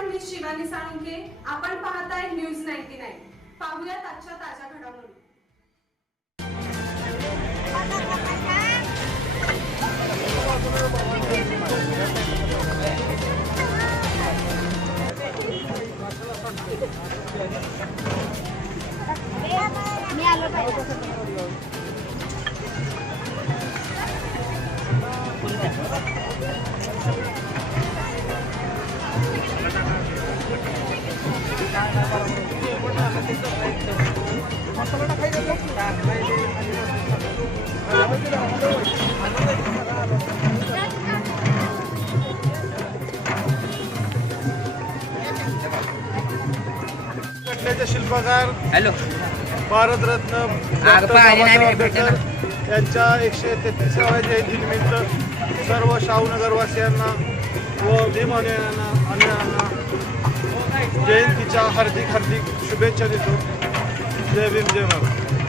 नमस्कार मी शिवानी साळुंके. आपण पाहताय न्यूज नाईन्टी नाईन. पाहूयात आजच्या ताज्या घडामोडी. मी आलो पाहिजे. शिल्पकार हॅलो. भारतरत्न डॉक्टर बाबासाहेब आंबेडकर यांच्या एकशे तेहतीसाव्या जयंतीनिमित्त सर्व शाहूनगरवासियांना व भीमानुयांना अनुयांना जयंतीच्या हार्दिक हार्दिक शुभेच्छा देतो. जय भीम जय महाराज